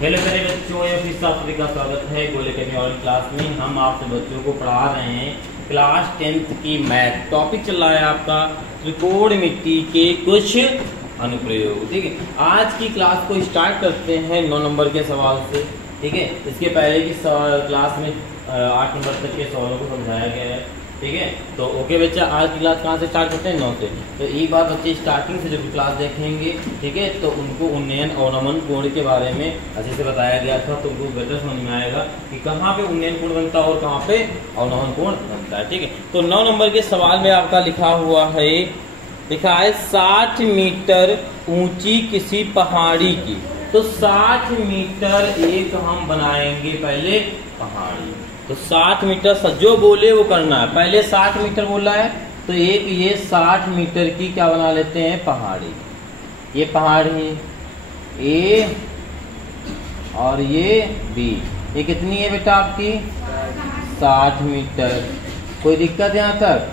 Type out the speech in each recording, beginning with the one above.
Hello मेरे बच्चों, ये फिर से आप सभी का स्वागत है गोल अकेडमी ऑनलाइन क्लास में। हम आपसे बच्चों को पढ़ा रहे हैं क्लास 10th की मैथ। टॉपिक चल रहा है आपका त्रिकोणमिति के कुछ अनुप्रयोग। ठीक है, आज की क्लास को स्टार्ट करते हैं 9 नंबर के सवाल से। ठीक है, इसके पहले की क्लास में 8 नंबर तक के सवालों को समझाया गया है। ठीक है, तो ओके बच्चा, आज की क्लास कहाँ से स्टार्ट करते हैं? 9 से। तो एक बार बच्चे स्टार्टिंग से जो क्लास देखेंगे, ठीक है, तो उनको उन्नयन अवनमन कोण के बारे में अच्छे से बताया गया था, तो उनको बेटर समझ में आएगा कि कहाँ पे उन्नयन कोण बनता है और कहाँ पे अवनमन कोण बनता है। ठीक है, तो 9 नंबर के सवाल में आपका लिखा हुआ है, लिखा है 60 मीटर ऊंची किसी पहाड़ी की। तो 60 मीटर एक हम बनाएंगे पहले पहाड़ी। तो 60 मीटर जो बोले वो करना है। पहले 60 मीटर बोला है तो एक ये 60 मीटर की क्या बना लेते हैं? पहाड़ी। ये पहाड़ी ए और ये बी। ये कितनी है बेटा आपकी? 60 मीटर। कोई दिक्कत यहाँ तक?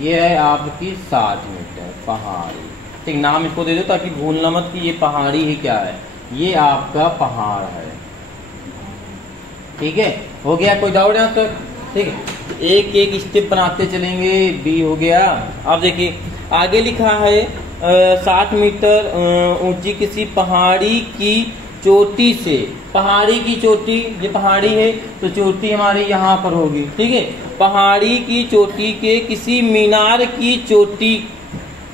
ये है आपकी 60 मीटर पहाड़ी। ठीक, नाम इसको दे दो ताकि भूलना मत कि ये पहाड़ी ही क्या है। ये आपका पहाड़ है। ठीक है, हो गया? कोई डाउट यहाँ तक? ठीक है, एक एक स्टेप बनाते चलेंगे। बी हो गया। अब देखिए आगे लिखा है 60 मीटर ऊंची किसी पहाड़ी की चोटी से। पहाड़ी की चोटी, ये पहाड़ी है तो चोटी हमारी यहाँ पर होगी। ठीक है, पहाड़ी की चोटी के किसी मीनार की चोटी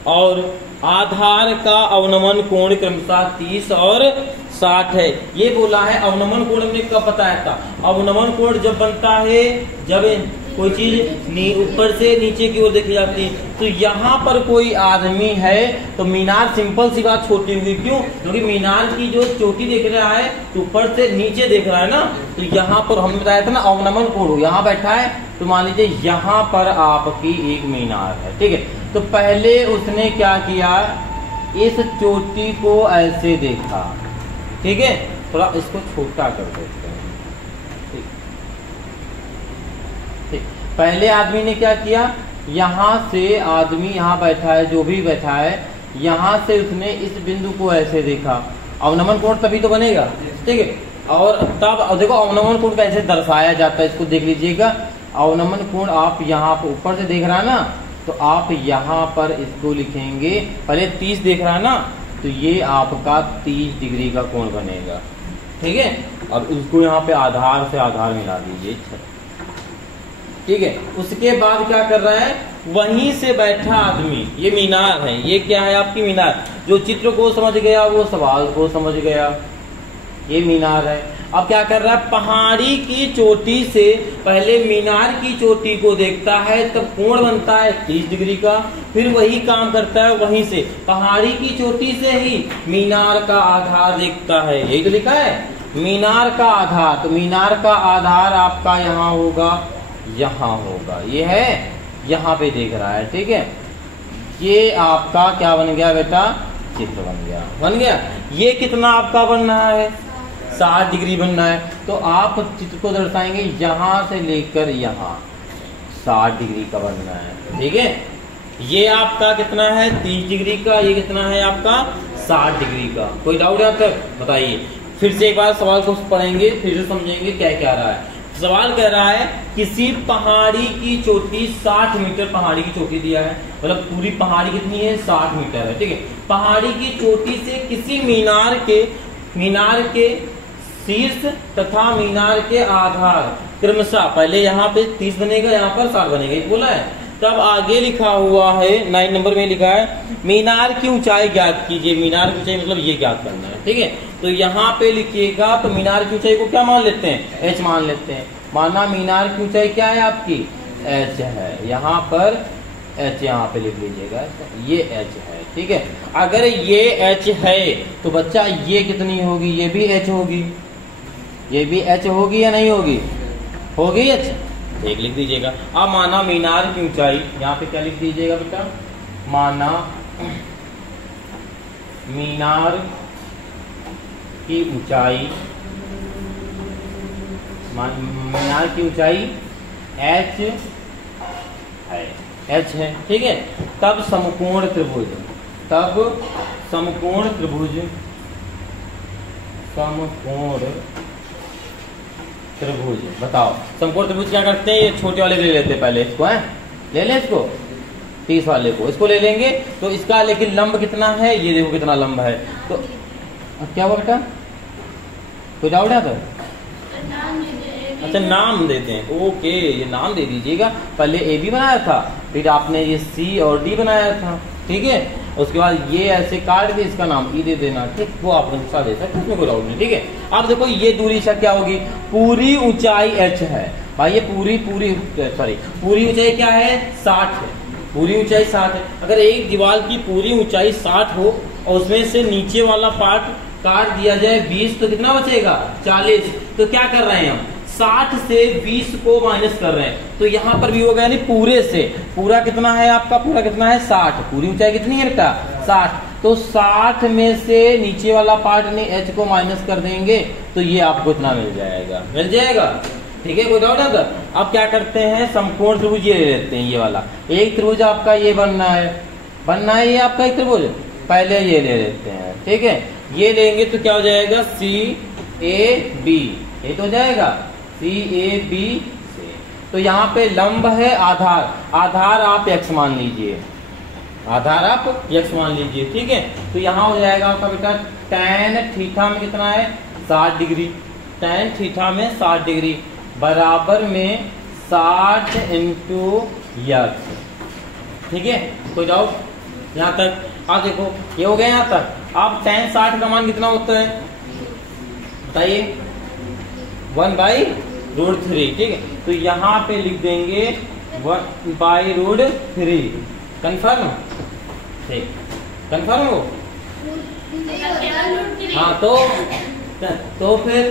और आधार का अवनमन कोण क्रमशः 30 और 60 है। ये बोला है अवनमन कोण हमने कब बताया था? अवनमन कोण जब बनता है जब कोई चीज ऊपर से नीचे की ओर देखी जाती है। तो यहाँ पर कोई आदमी है तो मीनार सिंपल सी बात छोटी होगी। क्यों? क्योंकि मीनार की जो चोटी देख रहा है तो ऊपर से नीचे देख रहा है ना, तो यहाँ पर हमने बताया था ना अवनमन कोण यहाँ बैठा है। तो मान लीजिए यहाँ पर आपकी एक मीनार है। ठीक है, तो पहले उसने क्या किया? इस चोटी को ऐसे देखा। ठीक है, थोड़ा इसको छोटा कर देते हैं। ठीक, ठीक, पहले आदमी ने क्या किया? यहाँ से आदमी यहाँ बैठा है, जो भी बैठा है, यहाँ से उसने इस बिंदु को ऐसे देखा। अवनमन कोण तभी तो बनेगा। ठीक है, और तब देखो अवनमन कोण कैसे दर्शाया जाता है, इसको देख लीजिएगा। अवनमन कोण आप यहाँ पर ऊपर से देख रहा है ना, तो आप यहाँ पर इसको लिखेंगे। पहले 30 देख रहा है ना, तो ये आपका 30 डिग्री का कोण बनेगा। ठीक है, अब उसको यहाँ पे आधार से आधार मिला दीजिए। ठीक है, उसके बाद क्या कर रहा है? वहीं से बैठा आदमी, ये मीनार है, ये क्या है आपकी मीनार। जो चित्र को समझ गया वो सवाल को समझ गया। ये मीनार है। अब क्या कर रहा है? पहाड़ी की चोटी से पहले मीनार की चोटी को देखता है, तब कोण बनता है 30 डिग्री का। फिर वही काम करता है, वहीं से पहाड़ी की चोटी से ही मीनार का आधार देखता है। यही तो लिखा है मीनार का आधार। तो मीनार का आधार आपका यहाँ होगा, यहाँ होगा। ये है, यहाँ पे देख रहा है। ठीक है, ये आपका क्या बन गया बेटा? चित्र बन गया। बन गया। ये कितना आपका बन रहा है? 60 डिग्री बनना है। तो आप चित्र को दर्शाएंगे यहाँ से लेकर यहाँ 60 डिग्री का बनना है। ठीक है, ये आपका कितना है? 30 डिग्री का। ये कितना है आपका? 60 डिग्री का। कोई डाउट है तक? बताइए। फिर से एक बार सवाल को पढ़ेंगे, फिर से समझेंगे क्या क्या रहा है। सवाल कह रहा है किसी पहाड़ी की चोटी 60 मीटर पहाड़ी की चोटी दिया है, मतलब पूरी पहाड़ी कितनी है? 60 मीटर है। ठीक है, पहाड़ी की चोटी से किसी मीनार के शीर्ष तथा मीनार के आधार क्रमशः, पहले यहाँ पे 30 बनेगा, यहाँ पर 60 बनेगा, ये बोला है। तब आगे लिखा हुआ है 9 नंबर में लिखा है मीनार की ऊंचाई ज्ञात कीजिए। मीनार की ऊंचाई मतलब ये ज्ञात करना है। ठीक है, तो यहाँ पे लिखिएगा। तो मीनार की ऊंचाई को क्या मान लेते हैं? एच मान लेते हैं। माना मीनार की ऊंचाई क्या है आपकी? एच है। यहाँ पर एच यहाँ पे लिख लीजिएगा, ये एच है। ठीक है, अगर ये एच है तो बच्चा ये कितनी होगी? ये भी एच होगी। ये भी एच होगी या नहीं होगी? होगी एच। एक लिख दीजिएगा। अब माना मीनार की ऊंचाई, यहाँ पे क्या लिख दीजिएगा बेटा? माना मीनार की ऊंचाई, मीनार की ऊंचाई एच है, एच है। ठीक है, तब समकोण त्रिभुज समकोण त्रिभुज। बताओ समकोण त्रिभुज क्या करते हैं, ये छोटे वाले ले लेते हैं पहले इसको, है ले लें इसको 30 वाले को, इसको ले लेंगे तो इसका लेकिन लंब कितना है, ये देखो कितना लंब है। तो क्या हुआ बेटा, कोई डाउट है तो? अच्छा नाम देते हैं, ओके ये नाम दे दीजिएगा। पहले ए बी बनाया था, फिर आपने ये सी और डी बनाया था, ठीक है। उसके बाद ये ऐसे काट के इसका नाम ई दे देना, ठीक, वो आप दूसरा दे सकते, उसमें कोई डाउट नहीं, ठीक है। अब देखो ये दूरी क्या होगी, पूरी ऊंचाई h है भाई, ये पूरी ऊंचाई क्या है 60 है, पूरी ऊंचाई 60 है। अगर एक दीवार की पूरी ऊंचाई 60 हो और उसमें से नीचे वाला पार्ट काट दिया जाए 20 तो कितना बचेगा 40। तो क्या कर रहे हैं हम, 60 से 20 को माइनस कर रहे हैं, तो यहाँ पर भी होगा यानी पूरे से, पूरा कितना है आपका, पूरा कितना है 60, पूरी ऊंचाई कितनी है बेटा 60। तो 60 में से नीचे वाला पार्ट ने h को माइनस कर देंगे तो ये आपको इतना मिल जाएगा, ठीक है, कोई डाउट है? अब क्या करते हैं, समकोण त्रिभुज ये ले लेते हैं, ये वाला एक त्रिभुज आपका ये बनना है ये आपका एक त्रिभुज, पहले ये ले लेते हैं, ठीक है। ये लेंगे तो क्या हो जाएगा CAB, ये तो हो जाएगा CAB से। तो यहाँ पे लंब है आधार आप x मान लीजिए, ठीक है। तो यहाँ हो जाएगा आपका बेटा tan थीटा में कितना है 60 डिग्री, tan थीटा में 60 डिग्री बराबर में 60 इंटू x, ठीक है, कोई डाउट यहाँ तक? आप देखो ये हो गया यहाँ तक। अब tan 60 का मान कितना होता है बताइए, 1/√3, ठीक है। तो यहाँ पे लिख देंगे 1/√3, कंफर्म, ठीक, कंफर्म हो? हाँ तो फिर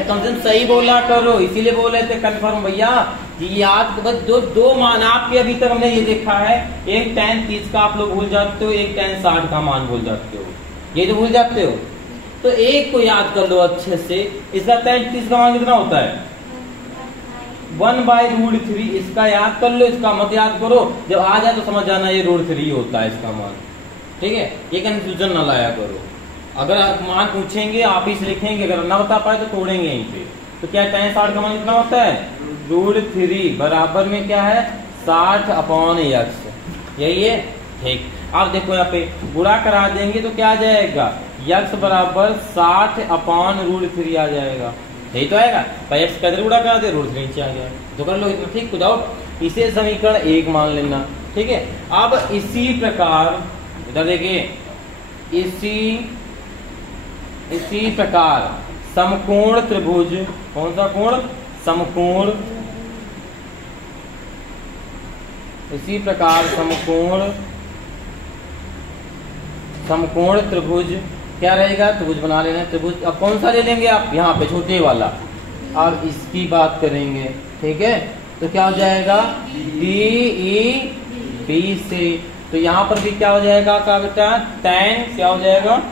कम से कम सही बोला करो, इसीलिए बोल रहे थे कंफर्म भैया। याद बस दो मान आपके अभी तक हमने ये देखा है, एक tan 30 का आप लोग भूल जाते हो, एक tan 60 का मान भूल जाते हो, ये तो भूल जाते हो। तो एक को याद कर लो अच्छे से, इसका tan 30 का मान कितना होता है 1/√3, इसका याद कर लो, इसका मत याद करो, जब आ जाए तो समझ जाना ये √3 होता है इसका मान, ठीक है। ये कंफ्यूजन ना लाया करो, अगर आप मान पूछेंगे आप ही से लिखेंगे, अगर ना बता पाए तो तोड़ेंगे यहीं पे। तो क्या tan 60 का मान कितना होता है √3 बराबर में क्या है 60/x, यही है, ठीक। अब देखो यहाँ पे गुणा करा देंगे तो क्या आ जाएगा x बराबर 60/√3 आ जाएगा, यही तो आएगा भाई। x का गुणा करा दे √3 नीचे आ गया, तो कर लो इतना, ठीक, विदाउट इसे समीकरण 1 मान लेना, ठीक है। अब इसी प्रकार इधर देखिए, इसी प्रकार समकोण त्रिभुज, कौन सा कोण, समकोण, इसी प्रकार समकोण त्रिभुज क्या रहेगा, त्रिभुज बना लेना त्रिभुज। अब कौन सा ले लेंगे आप, यहाँ पे छोटे वाला, अब इसकी बात करेंगे, ठीक है। तो क्या हो जाएगा DEB से, तो यहाँ पर भी क्या हो जाएगा आपका बेटा tan, क्या हो जाएगा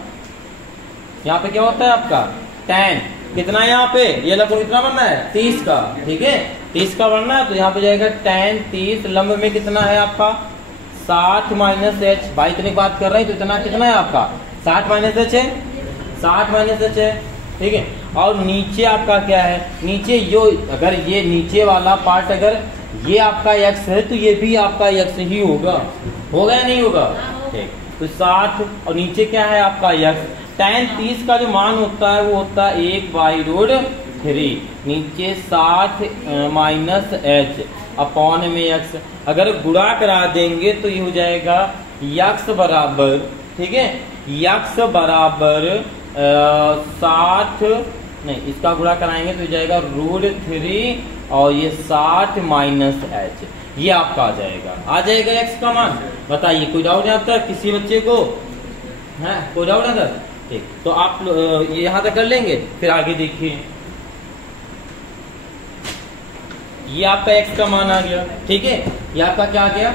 यहाँ पे क्या होता है आपका tan, कितना है यहाँ पे, ये लगभग कितना बनना है 30 का, ठीक है, 30 का बनना है। तो यहाँ पे जाएगा tan 30, लंब में कितना है आपका 60 - h, भाई इतनी बात कर रहे हैं तो इतना कितना है आपका 60 - h है, 60 - h है, ठीक है। और नीचे आपका क्या है, नीचे जो अगर ये नीचे वाला पार्ट अगर ये आपका x है तो ये भी आपका x ही होगा या नहीं होगा, ठीक। तो 60 और नीचे क्या है आपका x, tan 30 का जो मान होता है वो होता है 1/√3, नीचे 60 - h अपॉन में x, अगर गुणा करा देंगे तो ये हो जाएगा x बराबर, ठीक है, x बराबर 60 नहीं, इसका गुणा कराएंगे तो जाएगा √3 और ये 60 - h, ये आपका आ जाएगा x का मान। बताइए कोई डाउट है अब तक किसी बच्चे को, है कोई डाउट है सर, ठीक। तो आप ये यहाँ तक कर लेंगे, फिर आगे देखिए, ये आपका x का मान आ गया, ठीक है, ये आपका क्या आ गया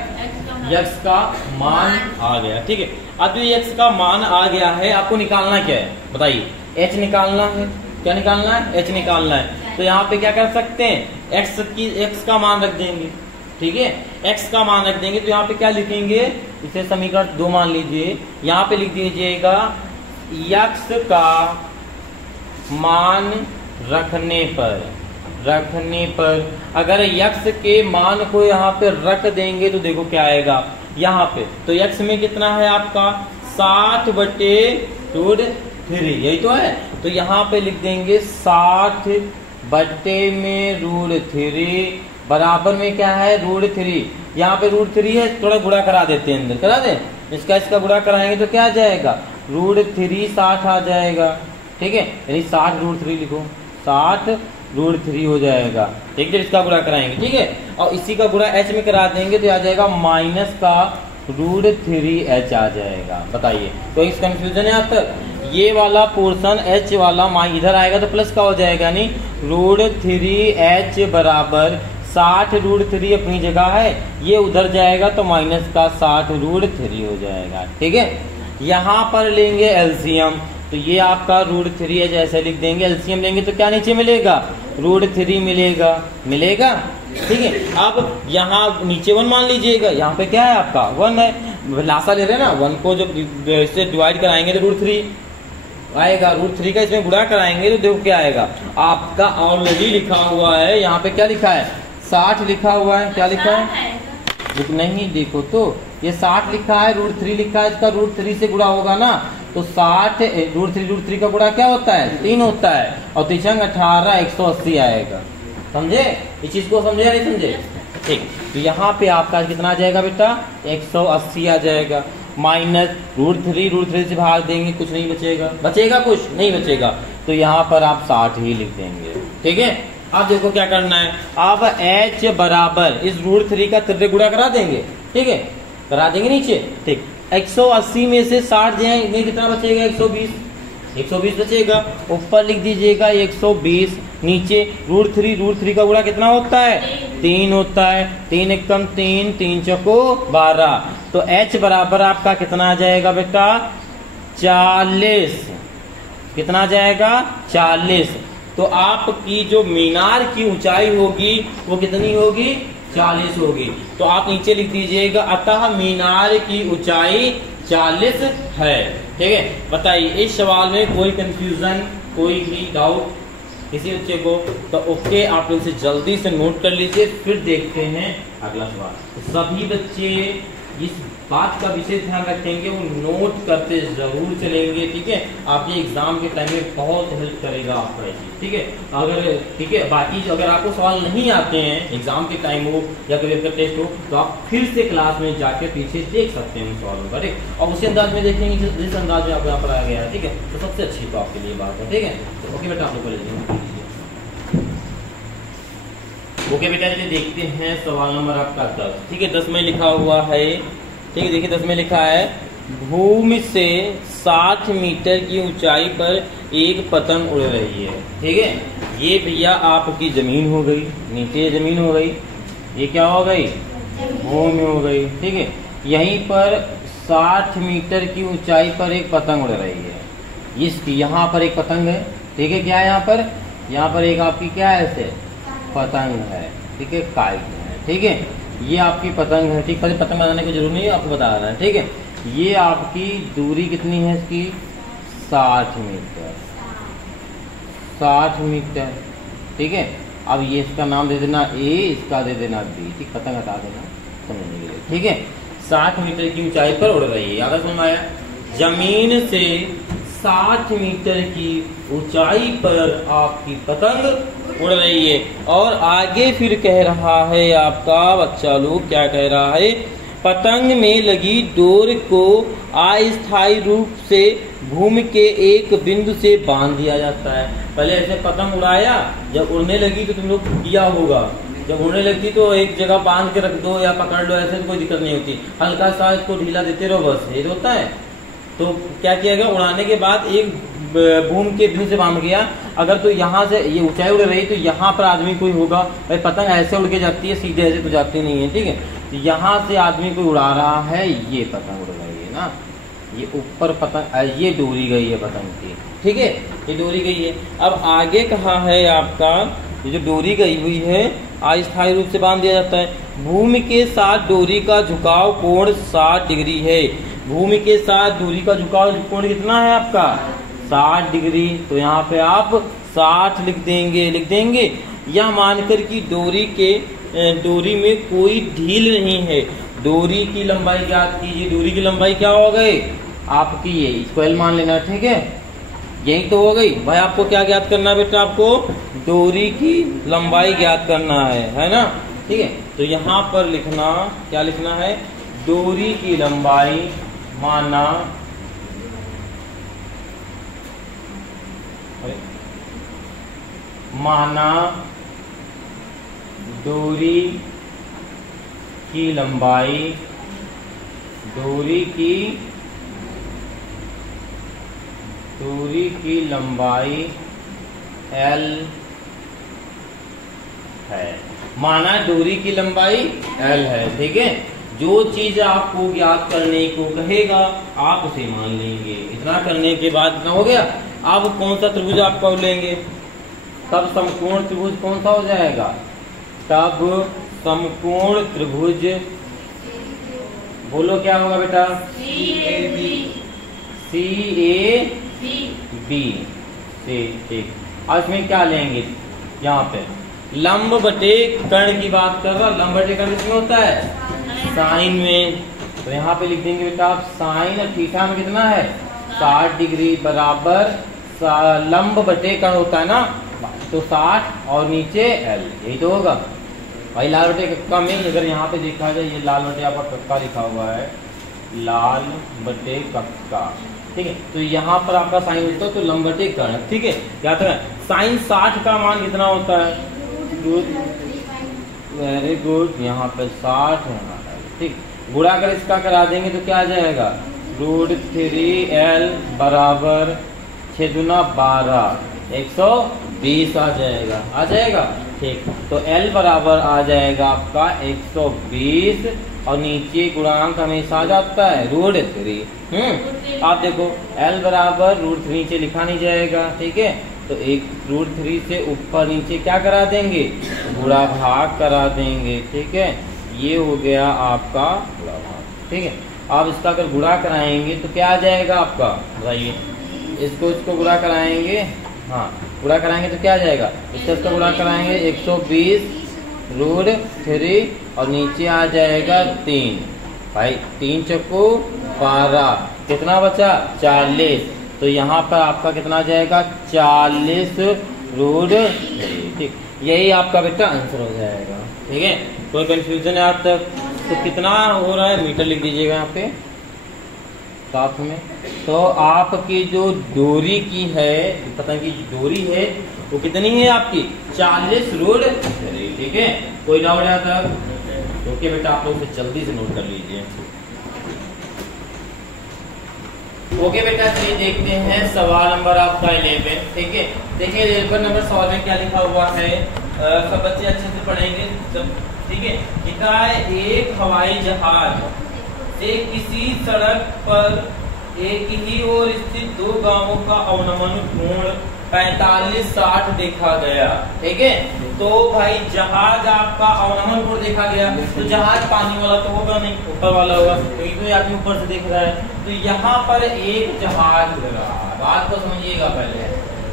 x का मान आ गया, ठीक है। अब जो x का मान आ गया है आपको निकालना क्या है बताइए, h निकालना है, क्या निकालना है, h निकालना है। तो यहाँ पे क्या कर सकते हैं, x का मान रख देंगे, ठीक है, x का मान रख देंगे। तो यहाँ पे क्या लिखेंगे, इसे समीकरण 2 मान लीजिए, यहाँ पे लिख दीजिएगा x का मान रखने पर अगर x के मान को यहाँ पे रख देंगे तो देखो क्या आएगा यहाँ पे। तो x में कितना है आपका 60/√3, यही तो है। तो यहाँ पे लिख देंगे 60/√3 बराबर में क्या है √3। यहाँ पे √3 है, थोड़ा गुणा करा देते हैं, अंदर करा दें, इसका गुणा कराएंगे तो क्या आ जाएगा √3 60 आ जाएगा। ठीक है, यानी 60√3 लिखो, 60√3 हो जाएगा। ठीक है, इसका गुणा कराएंगे। ठीक है, और इसी का गुणा h में करा देंगे तो आ जाएगा माइनस का √3h आ जाएगा। बताइए, कोई कंफ्यूजन है यहाँ तक? ये वाला पोर्शन h वाला इधर आएगा तो प्लस का हो जाएगा, यानी √3h बराबर 60√3 अपनी जगह है, ये उधर जाएगा तो माइनस का 60√3 हो जाएगा। ठीक है, यहाँ पर लेंगे एलसीएम, तो ये आपका √3 जैसे लिख देंगे। एलसीएम लेंगे तो क्या नीचे मिलेगा √3 मिलेगा। ठीक है, अब यहाँ नीचे 1 मान लीजिएगा, यहाँ पे क्या है आपका 1 है, लासा ले रहे हैं ना, 1 को जब इससे डिवाइड कराएंगे तो √3 आएगा, √3 का इसमें गुणा कराएंगे तो देखो क्या आएगा आपका। ऑलरेडी लिखा हुआ है यहाँ पे, क्या लिखा है 60 लिखा हुआ है, क्या लिखा है नहीं, देखो तो ये 60 लिखा है, √3 लिखा है, इसका √3 से गुणा होगा ना, तो 60 √3 का गुणा क्या होता है 3 होता है, और 3 18 180 आएगा। समझे इस चीज को, समझे या नहीं समझे? ठीक, तो यहाँ पे आपका कितना आ जाएगा बेटा 180 आ जाएगा, माइनस √3 से भाग देंगे, कुछ नहीं बचेगा कुछ नहीं बचेगा, तो यहाँ पर आप 60 ही लिख देंगे। ठीक है, अब देखो क्या करना है, अब h बराबर इस √3 का 3 गुणा करा देंगे। ठीक है, करा देंगे नीचे। ठीक, 180 में से 60 जाएंगे, कितना बचेगा 120 बचेगा, ऊपर लिख दीजिएगा 120, नीचे √3 का गुणा कितना होता है 3 होता है, 3 एकम 3, 3 चौको 12, तो h बराबर आपका कितना आ जाएगा बेटा 40। कितना आ जाएगा 40। तो आपकी जो मीनार की ऊंचाई होगी वो कितनी होगी 40 होगी। तो आप नीचे लिख दीजिएगा अतः मीनार की ऊंचाई 40 है। ठीक है, बताइए इस सवाल में कोई कंफ्यूजन, कोई भी डाउट किसी बच्चे को? तो ओके, आप लोग से जल्दी से नोट कर लीजिए, फिर देखते हैं अगला सवाल। तो सभी बच्चे इस बात का विशेष ध्यान रखेंगे, वो नोट करते जरूर चलेंगे। ठीक है, आपके एग्जाम के टाइम में बहुत हेल्प करेगा आपका ये चीज। ठीक है, अगर ठीक है, बाकी अगर आपको सवाल नहीं आते हैं एग्जाम के टाइम हो या कोई टेस्ट हो, तो आप फिर से क्लास में जाके पीछे देख सकते हैं उन सवालों का। ठीक, और उसी अंदाज में देखेंगे जिस अंदाज में आपको यहाँ पर आ गया है। ठीक है, तो सबसे अच्छी तो आपके लिए बात है। ठीक है, तो ओके बेटा, आप लोग ले लीजिए। ओके बेटा, चलिए देखते हैं सवाल नंबर आपका 10। ठीक है, 10 में लिखा हुआ है। ठीक है, देखिए 10 में लिखा है भूमि से 60 मीटर की ऊंचाई पर एक पतंग उड़ रही है। ठीक है, ये भैया आपकी जमीन हो गई, नीचे जमीन हो गई, ये क्या हो गई भूमि हो गई। ठीक है, यहीं पर 60 मीटर की ऊंचाई पर एक पतंग उड़ रही है। इसकी यहाँ पर एक पतंग है। ठीक है, क्या है यहाँ पर एक आपकी क्या है ऐसे पतंग है। ठीक है, काइट है। ठीक है, ये आपकी पतंग है। ठीक, पहले पतंग बनाने की जरूरत नहीं है, आपको बता रहा है। ठीक है, ये आपकी दूरी कितनी है इसकी 60 मीटर। ठीक है, अब ये इसका नाम दे देना A, इसका दे देना B। ठीक, पतंग हटा देना समझने के लिए। ठीक है, 60 मीटर की ऊंचाई पर उड़ रही है। अगर समझ आया, जमीन से 60 मीटर की ऊंचाई पर आपकी पतंग उड़ रही है। और आगे फिर कह रहा है आपका बच्चा लोग, क्या कह रहा है, पतंग में लगी डोर को अस्थायी रूप से भूमि के एक बिंदु से बांध दिया जाता है। पहले ऐसे पतंग उड़ाया, जब उड़ने लगी तो तुम लोग किया होगा, जब उड़ने लगती तो एक जगह बांध के रख दो या पकड़ लो, ऐसे तो कोई दिक्कत नहीं होती, हल्का सा इसको ढीला देते रहो, बस ये होता है। तो क्या किया गया, उड़ाने के बाद एक भूमि के बिंदु से बांध गया। अगर तो यहाँ से ये ऊंचाई उड़ रही तो यहाँ पर आदमी कोई होगा, भाई पतंग ऐसे उड़ के जाती है, सीधे ऐसे तो जाती नहीं है। ठीक है, तो यहाँ से आदमी कोई उड़ा रहा है, ये पतंग उड़ रही है ना, ये ऊपर पतंग, ये डोरी गई है पतंग की। ठीक है, ये डोरी गई है। अब आगे कहा है आपका, ये जो डोरी गई हुई है अस्थायी रूप से बांध दिया जाता है। भूमि के साथ डोरी का झुकाव कोण 60 डिग्री है। भूमि के साथ डोरी का झुकाव कोण कितना है आपका 60 डिग्री, तो यहाँ पे आप 60 लिख देंगे। यह मानकर कि डोरी में कोई ढील नहीं है। डोरी की लंबाई ज्ञात कीजिए। डोरी की लंबाई क्या हो गई आपकी, ये इसको एल मान लेना, ठीक है, यही तो हो गई भाई। आपको क्या ज्ञात करना है बेटा, आपको डोरी की लंबाई ज्ञात करना है ना, ठीक है। तो यहाँ पर लिखना, क्या लिखना है, डोरी की लंबाई माना डोरी की लंबाई L है। माना डोरी की लंबाई L है, ठीक है। जो चीज आपको ज्ञात करने को कहेगा आप उसे मान लेंगे। इतना करने के बाद इतना हो गया। अब कौन सा त्रिभुज आप कर लेंगे, तब समकोण त्रिभुज कौन सा हो जाएगा, तब समकोण त्रिभुज, बोलो क्या होगा बेटा, CAB, ठीक। अब इसमें क्या लेंगे, यहाँ पे लंब बटे कर्ण की बात कर रहा। लंब बटे कर्ण किसमें होता है, साइन में। तो यहाँ पे लिख देंगे बेटा आप साइन और थीटा में कितना है 60 डिग्री बराबर लंब बटे कर्ण होता है ना, तो 60 और नीचे L, यही तो होगा भाई। लाल बटे कक्का में अगर यहाँ पे देखा जाए, ये लाल बटे आपका कक्का लिखा हुआ है, लाल बटे कक्का, ठीक है। तो यहाँ पर आपका साइन होता है तो लंब बटे कर्ण, ठीक है। याद रखें साइन 60 का मान कितना होता है, वेरी गुड, यहाँ पे 60 होना है, ठीक। गुणा कर इसका करा देंगे तो क्या आ जाएगा, √3L बराबर 6 दूना 12, 120 आ जाएगा, ठीक। तो L बराबर आ जाएगा आपका 120 और नीचे गुणांक हमेशा आ जाता है √3। आप देखो L बराबर √3 नीचे लिखा नहीं जाएगा, ठीक है। तो एक √3 से ऊपर नीचे क्या करा देंगे, गुणा भाग करा देंगे, ठीक है। ये हो गया आपका गुणा भाग, ठीक है। आप इसका अगर गुणा कराएंगे तो क्या आ जाएगा आपका, बताइए, इसको गुणा कराएंगे, हाँ गुणा कराएंगे तो क्या आ जाएगा, इसका गुणा कराएंगे 120 √3 और नीचे आ जाएगा 3 भाई, 3 चक्कू 12, कितना बचा 40। तो यहाँ पर आपका कितना आ जाएगा 40 √3, ठीक। यही आपका बेटा आंसर हो जाएगा, ठीक है। कोई कंफ्यूजन है आप तक, तो कितना हो रहा है मीटर लिख दीजिएगा यहाँ पे साथ में। तो आपकी जो डोरी की है, पता की डोरी है वो कितनी है आपकी 40 √3, ठीक है। कोई डाउट है तक, ओके बेटा, आप लोग जल्दी से नोट कर लीजिए। ओके बेटा, चलिए देखते हैं सवाल नंबर आपका 11, ठीक है। देखिए 11 नंबर सवाल में क्या लिखा हुआ है, सब बच्चे अच्छे से पढ़ेंगे सब, ठीक है। लिखा है एक हवाई जहाज से किसी सड़क पर एक ही ओर स्थित 2 गांवों का अवनमन कोण 45-60 देखा गया, ठीक है। तो भाई जहाज आपका अवनमन कोण देखा गया, तो जहाज पानी वाला तो होगा नहीं, ऊपर वाला होगा, क्योंकि तो आदमी ऊपर से देख रहा है। तो यहाँ पर एक जहाज उड़ रहा है, बात को समझिएगा पहले।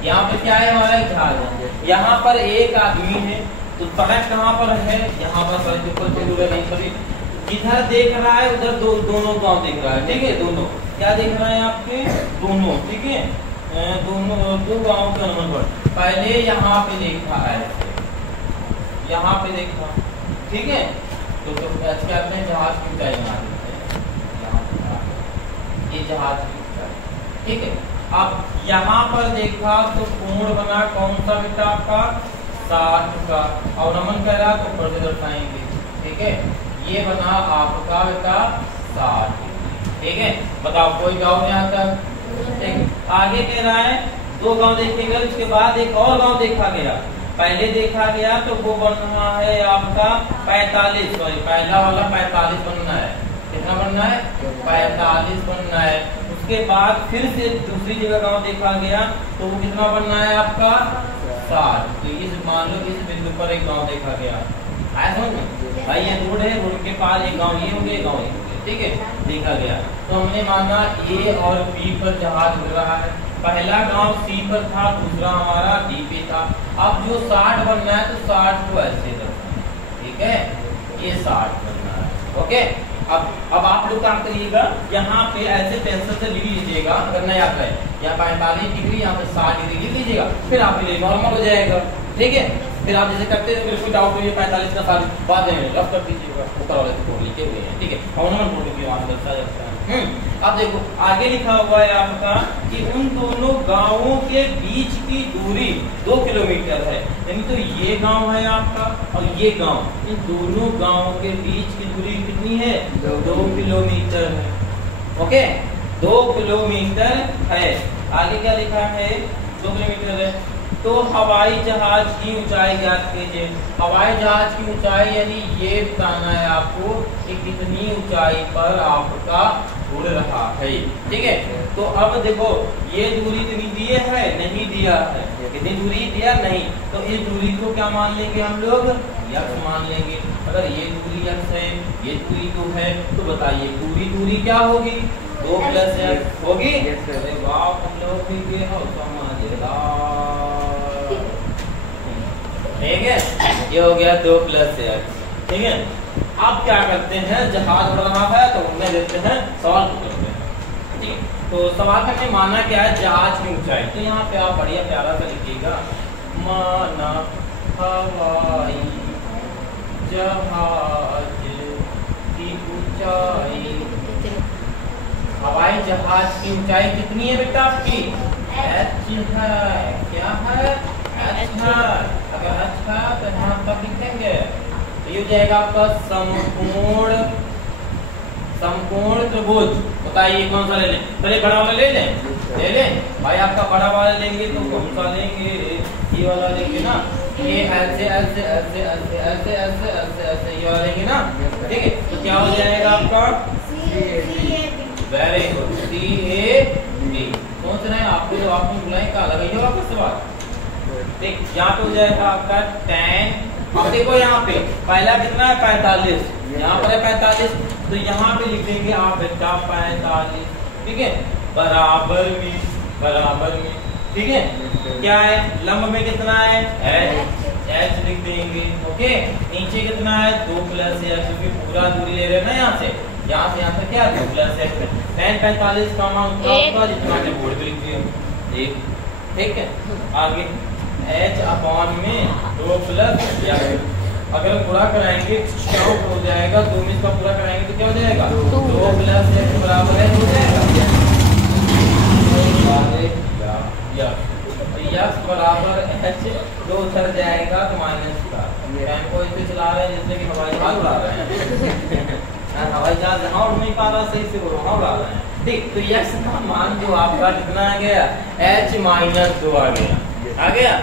यहाँ पे क्या है, हमारा एक जहाज है, यहाँ पर एक आदमी है, तो सड़क कहाँ पर है, यहाँ पर सड़क के ऊपर से नहीं पड़ी, जिधर देख रहा है उधर दोनों गांव देख रहा है, ठीक है। दोनों क्या देख रहा है आपके, दोनों, ठीक है, दोनों 2 गांव के अनुमान पर। पहले यहाँ पे देखा है, यहाँ पे देखा, ठीक है। तो क्या अपने जहाज की ऊंचाई बना देते हैं, ये जहाज की ऊंचाई, ठीक है। अब यहाँ पर देखा तो कोण बना कौन सा बेटा आपका 60 का, अवनमन कह रहा तो ऊपर से दर्शाएंगे, ठीक है। ये बना आपका बेटा 60, ठीक है। बताओ कोई गाँव में आता है, आगे कह रहा है 2 गांव देखे गए, उसके बाद एक और गांव देखा गया। पहले देखा गया तो वो बनना है आपका 45, सॉरी पहला वाला 45 बनना है, कितना बनना है 45 बनना है। उसके बाद फिर से दूसरी जगह गांव देखा गया तो वो कितना बनना है आपका 60। तो इस मान लो इस बिंदु पर एक गांव देखा गया, आया समझ में भाई, ये रोड है, रोड के पास एक गाँव ये हो गया, गाँव ठीक है देखा गया। तो हमने माना ए और बी पर जहाज उड़ रहा है, पहला गांव सी पर था, दूसरा हमारा डी पे था। अब जो 60 बनना है तो 60 को ऐसे करना है, ठीक है, ये 60 बनना है। ओके, अब आप लोग काम करिएगा, यहाँ पे ऐसे पेंसिल से लिख लीजिएगा, अगर नहीं आता है यहाँ 45 डिग्री, यहाँ पे 60 डिग्री लिख लीजिएगा, फिर आपके लिए नॉर्मल हो जाएगा। ठीक है, फिर आप जैसे करते हैं, फिर कोई डाउट हो 45 का 60 बाद में रफ कर दीजिएगा, ऊपर वाले तो लिखे हुए हैं। ठीक है, और नंबर बोर्ड भी वहां दर्शाया जाता है। अब देखो आगे लिखा हुआ है आपका कि उन दोनों गांवों के बीच की दूरी 2 किलोमीटर है, यानी तो ये गांव है आपका और ये गांव, इन दोनों गांवों के बीच की दूरी कितनी है? 2 किलोमीटर है। ओके, 2 किलोमीटर है। आगे क्या लिखा है? 2 किलोमीटर है। तो हवाई जहाज की ऊंचाई ज्ञात कीजिए। हवाई जहाज की ऊंचाई यानी ये बताना है आपको कि कितनी ऊंचाई पर आपका उड़ रहा है। ठीक है, तो अब देखो ये दूरी कितनी दिए है? नहीं दिया है। कितनी दूरी दिया? नहीं। तो इस दूरी को क्या मान लेंगे हम लोग? x मान लेंगे। अगर ये दूरी x है, ये दूरी 2 है, तो बताइए पूरी दूरी क्या होगी? 2 + x होगी। अरे वाह, हम लोग भी ये हो समझदार। ठीक है, ये हो गया 2 + x। ठीक है, अब क्या करते हैं, जहाज उड़ रहा है तो उड़ने देते हैं, सवाल करते हैं। ठीक, तो सवाल का में माना क्या है? जहाज की ऊंचाई। तो यहाँ पे आप बढ़िया प्यारा सा लिखिएगा, माना हवाई जहाज की ऊंचाई। हवाई जहाज की ऊंचाई कितनी है बेटा आपकी? h है। क्या है? h है। अगर h है तो यहाँ पर लिखेंगे, ये हो जाएगा आपका समकोण त्रिभुज। बताइए कौन सा ले लें? पहले बड़ा वाला ले लें भाई। आपका बड़ा वाला लेंगे तो कौन सा लेंगे? ये वाला लेंगे ना, ये ऐसे ऐसे ऐसे ऐसे ऐसे ऐसे ऐसे ऐसे ये वाला लेंगे ना। ठीक है, तो क्या हो जाएगा आपका? Very good, CAB। सोच रहे हैं आपको, जो आपको बुलाए का लगाइए वापस सवाल। देख यहाँ पे हो जाएगा आपका tan। अब देखो यहाँ पे पहला कितना है? 45। यहाँ पर है 45, तो यहाँ पे लिख देंगे आप बेटा 45। ठीक है, बराबर में। ठीक है, क्या है? लंब में कितना है? h लिख देंगे। ओके, नीचे कितना है? 2 + x, क्योंकि पूरा दूरी ले रहे हैं ना यहाँ से यहाँ तक क्या? 2 + x। tan 45 का मान आपका जितना के बोर्ड पे लिख दिया 1। ठीक है, आगे h/में 2 + x। अगर पूरा कराएंगे क्या हो जाएगा? 2 में इसका पूरा कराएंगे तो क्या हो जाएगा? 2 + x बराबर है हो जाएगा x बराबर h। 2 उतर जाएगा तो माइनस का। फैन को इसे चला रहे हैं जैसे कि हवाई जहाज उड़ा रहे हैं। हवाई जहाज यहाँ उड़ नहीं पा रहा सही से, वो वहाँ उड़ा रहे हैं। ठीक, तो x का मान जो आपका कितना आ गया? h-2 आ गया।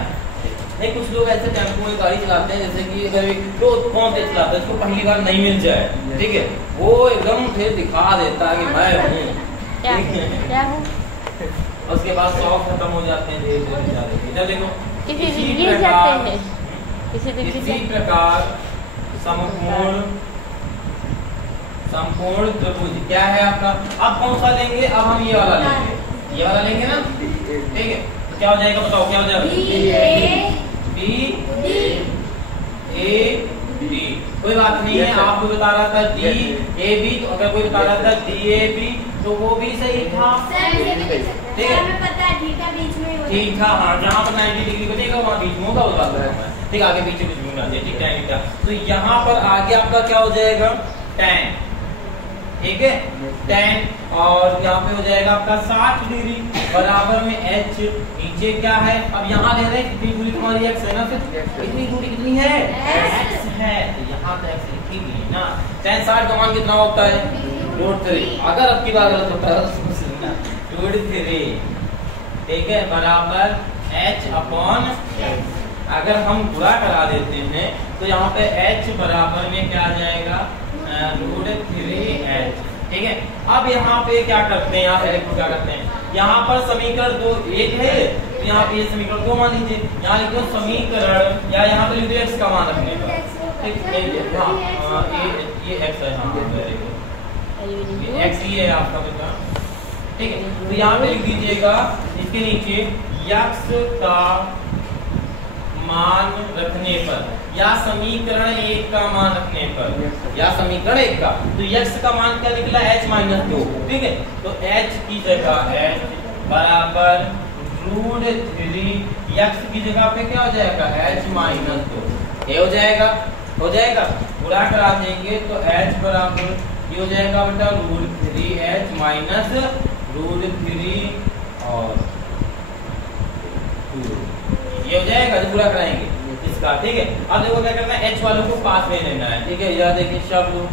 नहीं, कुछ लोग ऐसे टेम्पो में गाड़ी चलाते हैं जैसे कि अगर तो कौन तेज चलाता है, उसको पहली बार नहीं मिल जाए, ठीक है, वो एकदम फिर दिखा देता है कि मैं हूँ। उसके बाद शौक खत्म हो जाते हैं धीरे-धीरे। इधर देखो, इसी प्रकार समकोण त्रिभुज क्या है आपका? अब कौन सा लेंगे? अब हम ये वाला लेंगे ना। ठीक है, तो क्या हो जाएगा? बताओ क्या हो जाएगा? D। कोई बात नहीं है, आपको बता रहा था DAB, तो अगर कोई बता रहा था DAB तो वो भी सही था। ठीक है, ठीक था। हाँ, जहाँ पर 90 डिग्री बनेगा वहाँ बीच में होगा, वो बात है। ठीक, आगे पीछे कुछ भी ना दे। ठीक, tan। तो यहाँ पर आगे आपका क्या हो जाएगा? tan। ठीक है, tan, और यहाँ पे हो जाएगा आपका 60 डिग्री बराबर में h। नीचे क्या है? अब यहाँ ले रहे हैं कितनी दूरी तुम्हारी? x है ना। फिर इतनी दूरी कितनी है? x है, तो यहाँ तो x लिखी गई है ना। tan 60 का मान कितना होता है? √3। अगर आपकी बात गलत होता है तो सुनना, √3। ठीक है, बराबर h/x। अगर हम पूरा करा देते हैं तो यहाँ पे h बराबर में क्या आ जाएगा? √3h। ठीक है, अब यहाँ पे क्या करते हैं? क्या करते हैं? यहाँ पर समीकरण 2 1 है, तो यहाँ पे ये समीकरण 2 मान लीजिए। यहाँ लिखो समीकरण, या यहाँ पे लिख दो x का मान रखने का। ठीक है, हाँ, ये x है। हाँ, वेरी गुड, ये x ही है आपका बेटा। ठीक है। तो यहाँ पे लिख दीजिएगा इसके नीचे x का मान रखने पर या समीकरण 1 का मान रखने पर या समीकरण 1 का, तो x का मान क्या निकला h-2, ठीक है। तो h की जगह h बराबर √3, x की जगह पे क्या हो जाएगा h-2, ये हो जाएगा गुणा करा देंगे तो h बराबर ये हो जाएगा बेटा √3h -√3 और 2, ये हो जाएगा जब पूरा कराएंगे इसका, ठीक है। अब देखो क्या करना है, h वालों को पास में लेना है, ठीक है। यह देखिए सब लोग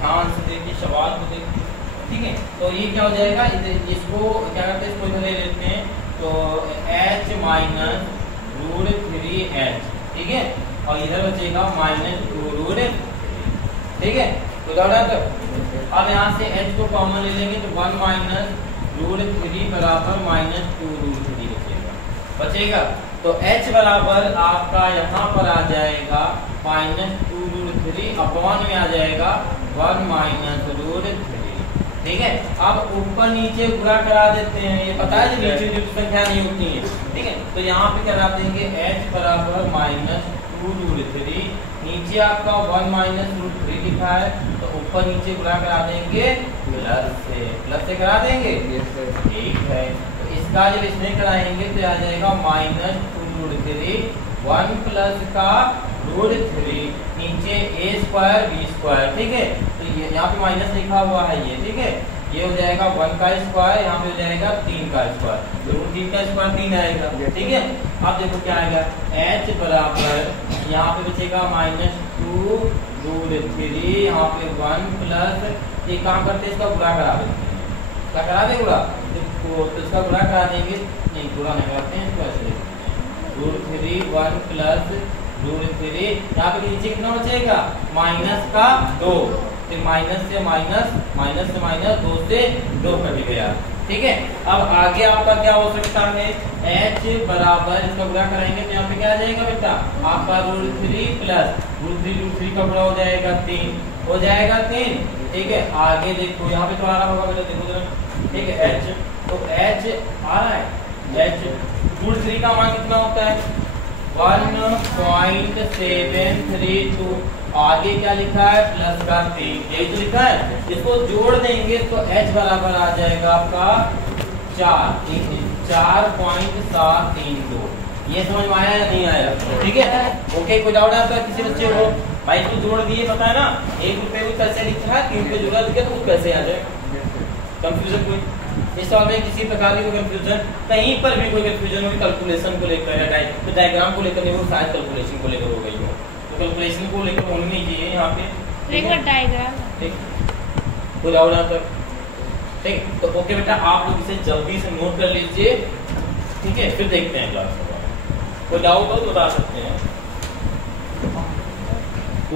ध्यान से देखिए सवाल को देखिए, ठीक है। तो ये क्या हो जाएगा, इसको क्या करते हैं, इसको इधर ले लेते हैं, तो h -√3h, ठीक है, और इधर बचेगा -2√3, ठीक है। तो अब यहाँ से h को कॉमन ले लेंगे तो 1 -√3 बराबर -2√3 बचेगा। तो h बराबर आपका यहाँ पर आ जाएगा -2√3 अपॉन में आ जाएगा 1 -√3, ठीक है। अब ऊपर नीचे गुणा करा देते हैं, ये पता है नीचे जो संख्या नहीं होती है, ठीक है। तो यहाँ पे करा देंगे h बराबर -2√3, नीचे आपका 1 -√3 लिखा है, तो ऊपर नीचे गुणा करा देंगे प्लस से करा देंगे, ठीक है। इसका जब इसमें कराएंगे तो आ जाएगा -2√3 1 प्लस का √3 नीचे a² b², ठीक है। तो ये यहाँ पे माइनस लिखा हुआ है ये, ठीक है। ये हो जाएगा 1 का स्क्वायर, यहाँ पे हो जाएगा 3 का स्क्वायर, √3 का स्क्वायर 3 आएगा, ठीक है। अब देखो क्या आएगा, h बराबर यहाँ पे बचेगा -2√3, यहाँ पे 1 प्लस एक काम करते हैं, इसका गुणा करा देते हैं, क्या करा दे गुणा, तो इसका गुणा करा देंगे, नहीं गुणा नहीं कराते हैं, इसको ऐसे √3 1 प्लस √3, यहाँ पे नीचे कितना बचेगा -2, फिर माइनस से माइनस 2 से 2 कट गया, ठीक है। अब आगे आपका क्या हो सकता है, h बराबर इसका गुणा कराएंगे तो यहाँ पे क्या आ जाएगा बेटा आपका √3 प्लस √3 का गुणा हो जाएगा 3, हो जाएगा 3, ठीक है। आगे देखो यहाँ पे तो आ रहा होगा बेटा, देखो जरा, ठीक है। h तो h आ रहा है, h √3 का मान कितना होता है 1.732, आगे क्या लिखा है प्लस का 3, यही तो लिखा है। इसको जोड़ देंगे तो h बराबर आ जाएगा आपका 4.732, ये समझ में आया या नहीं आया, ठीक है। ओके, कोई डाउट है आपका किसी बच्चे को, भाई तो जोड़ दिए, पता है ना, 1 रुपए को कैसे लिखा है, 3 रुपए जोड़ा दिया तो कैसे आ जाए, कंफ्यूजन कोई इस सवाल में किसी प्रकार की कोई कंफ्यूजन, कहीं पर भी कोई कंफ्यूजन होगी कैलकुलेशन को लेकर या डायग्राम को लेकर नहीं, वो शायद कैलकुलेशन को लेकर हो गई हो, तो कैलकुलेशन को लेकर होनी नहीं चाहिए यहाँ पे, डायग्राम, ठीक। कोई डाउट यहाँ पर, ठीक। तो ओके बेटा, आप लोग इसे जल्दी से नोट कर लीजिए, ठीक है, फिर देखते हैं क्लास में, कोई डाउट हो तो बता सकते हैं।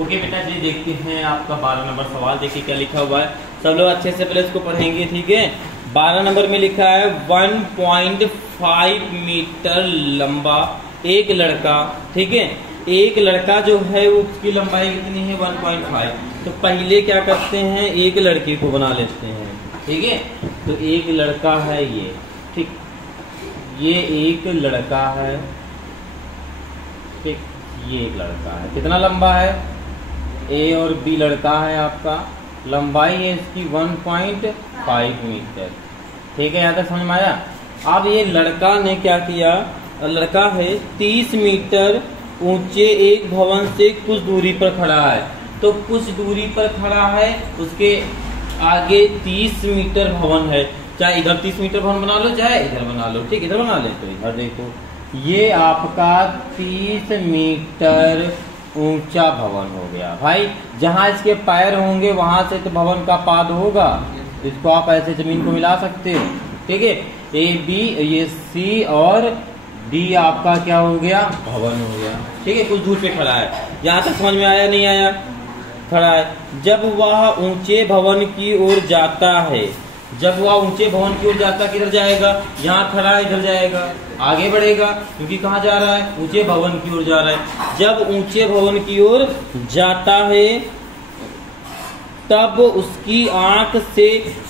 ओके बेटा जी, देखते हैं आपका 12 नंबर सवाल, देखिए क्या लिखा हुआ है, सब लोग अच्छे से पहले इसको पढ़ेंगे, ठीक है। 12 नंबर में लिखा है 1.5 मीटर लंबा एक लड़का, ठीक है। एक लड़का जो है वो उसकी लंबाई कितनी है 1.5, तो पहले क्या करते हैं, एक लड़के को बना लेते हैं, ठीक है। तो एक लड़का है ये, ठीक, ये एक लड़का है, ठीक, ये एक लड़का है, कितना लंबा है, ए और बी लड़का है आपका, लंबाई है इसकी 1.5 मीटर, ठीक है। यहाँ तक समझ में आया। अब ये लड़का ने क्या किया, लड़का है 30 मीटर ऊंचे एक भवन से कुछ दूरी पर खड़ा है, तो कुछ दूरी पर खड़ा है, उसके आगे 30 मीटर भवन है, चाहे इधर 30 मीटर भवन बना लो चाहे इधर बना लो, ठीक, इधर बना ले तो इधर देखो, ये आपका 30 मीटर ऊंचा भवन हो गया भाई। जहां इसके पैर होंगे वहां से तो भवन का पाद होगा, इसको आप ऐसे जमीन को मिला सकते हो, ठीक है। ए बी, ये सी और डी आपका क्या हो गया, भवन हो गया, ठीक है। कुछ दूर पे खड़ा है, यहाँ तक समझ में आया नहीं आया, खड़ा है। जब वह ऊंचे भवन की ओर जाता है, जब वह ऊंचे भवन की ओर जाता, किधर जाएगा, यहाँ खड़ा है इधर जाएगा, आगे बढ़ेगा, क्योंकि कहाँ जा रहा है, ऊंचे भवन की ओर जा रहा है। जब ऊंचे भवन की ओर जाता है तब उसकी आंख से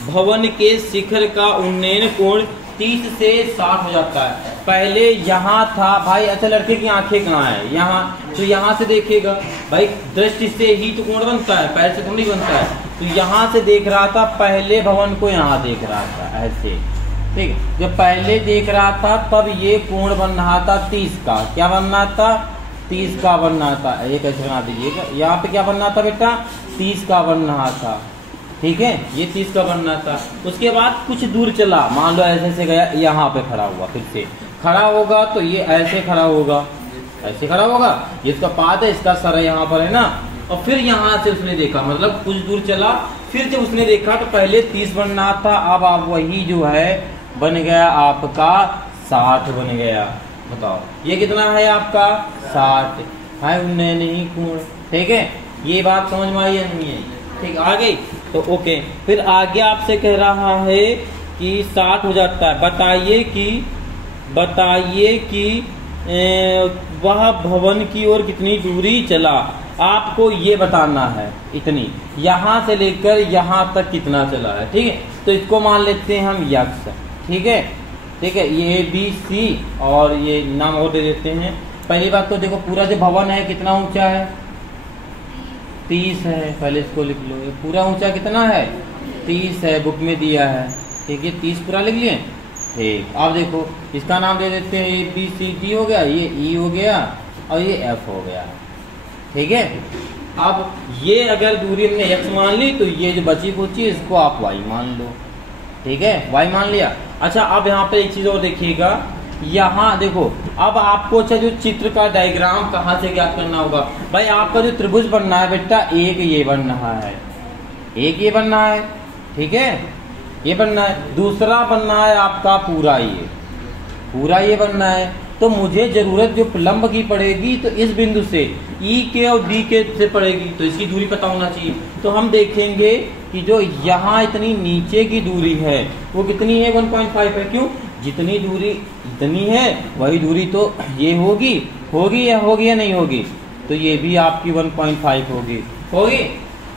भवन के शिखर का उन्नयन कोण 30 से 60 हो जाता है। पहले यहाँ था भाई, अच्छा लड़के की आंखें कहाँ है, यहाँ, तो यहाँ से देखेगा भाई, दृष्टि से ही तो कोण बनता है, पैर से थोड़ी बनता है। तो यहाँ से देख रहा था, पहले भवन को यहाँ देख रहा था ऐसे, ठीक। जब पहले देख रहा था तब ये कोण बन रहा था 30 का, क्या बनना था, 30 का बनना था। ये कैसे बना दीजिएगा, यहाँ पे क्या बनना था बेटा, 30 का बन रहा था, ठीक है, ये 30 का बनना था। उसके बाद कुछ दूर चला, मान लो ऐसे से गया, यहाँ पे खड़ा हुआ, फिर से खड़ा होगा तो ये ऐसे खड़ा होगा, ऐसे खड़ा होगा, ये इसका पाद है, इसका सर यहाँ पर है ना। और फिर यहाँ से उसने देखा, मतलब कुछ दूर चला, फिर जब उसने देखा तो पहले 30 बनना था, अब आप वही जो है बन गया आपका 60 बन गया। बताओ ये कितना है आपका 60 है, उन्नयन ही कोण, ठीक है। ये बात समझ में आई या नहीं है, ठीक, आ गई। तो ओके, फिर आगे आपसे कह रहा है कि 60 हो जाता है। बताइए कि वह भवन की ओर कितनी दूरी चला, आपको ये बताना है, इतनी, यहाँ से लेकर यहाँ तक कितना चला है, ठीक है। तो इसको मान लेते हैं हम यक्स, ठीक है, ठीक है, ये ABC और ये नाम और दे देते हैं। पहली बात तो देखो, पूरा जो भवन है कितना ऊंचा है, 30 है, पहले इसको लिख लो, ये पूरा ऊंचा कितना है, 30 है, बुक में दिया है, ठीक है, 30 पूरा लिख लिए, ठीक। अब देखो इसका नाम दे देते हैं ABCD हो गया, ये E हो गया और ये F हो गया, ठीक है। अब ये अगर दूरी हमने x मान ली तो ये जो बची कुची इसको आप y मान लो, ठीक है, y मान लिया। अच्छा अब यहाँ पे एक चीज और देखिएगा, यहाँ देखो, अब आपको अच्छा जो चित्र का डायग्राम कहाँ से ज्ञात करना होगा भाई, आपका जो त्रिभुज बनना है बेटा, एक ये बन रहा है, एक ये बनना है, ठीक है, ये बनना है। दूसरा बनना है आपका पूरा ये बनना है। तो मुझे जरूरत जो लंब की पड़ेगी तो इस बिंदु से E के और D के से पड़ेगी, तो इसकी दूरी पता होना चाहिए। तो हम देखेंगे कि जो यहाँ इतनी नीचे की दूरी है वो कितनी है, 1.5 है। क्यों, जितनी दूरी इतनी है वही दूरी तो ये होगी या नहीं होगी, तो ये भी आपकी 1.5 होगी।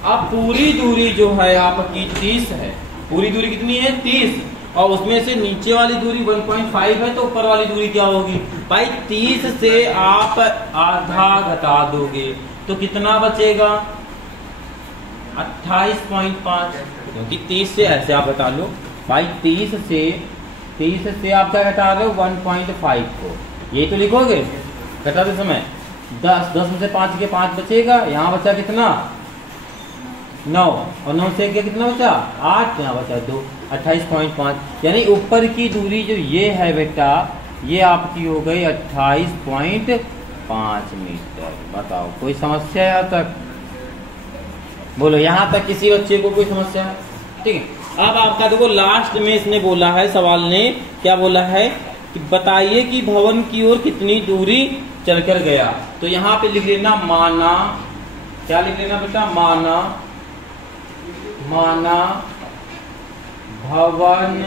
अब पूरी दूरी जो है आपकी 30 है, पूरी दूरी कितनी है 30, और उसमें से नीचे वाली दूरी 1.5 है, तो ऊपर वाली दूरी क्या होगी भाई, 30 से आप आधा घटा दोगे तो कितना बचेगा 28.5, क्योंकि 30 से ऐसे आप घटा लो भाई, 30 से आप क्या घटा रहे हो 1.5 को, यही तो लिखोगे घटाते समय। 10 में से 5 के 5 बचेगा, यहाँ बचा कितना 9, और 9 से क्या कितना बचा 8, यहाँ बचा 2, 28.5। यानी ऊपर की दूरी जो ये है बेटा, ये आपकी हो गई 28.5 मीटर। बताओ कोई समस्या यहाँ तक, बोलो यहाँ तक किसी बच्चे को कोई समस्या, ठीक है। अब आपका देखो लास्ट में इसने बोला है, सवाल ने क्या बोला है कि बताइए कि भवन की ओर कितनी दूरी चलकर गया। तो यहाँ पे लिख लेना माना, क्या लिख लेना बेटा, माना भवन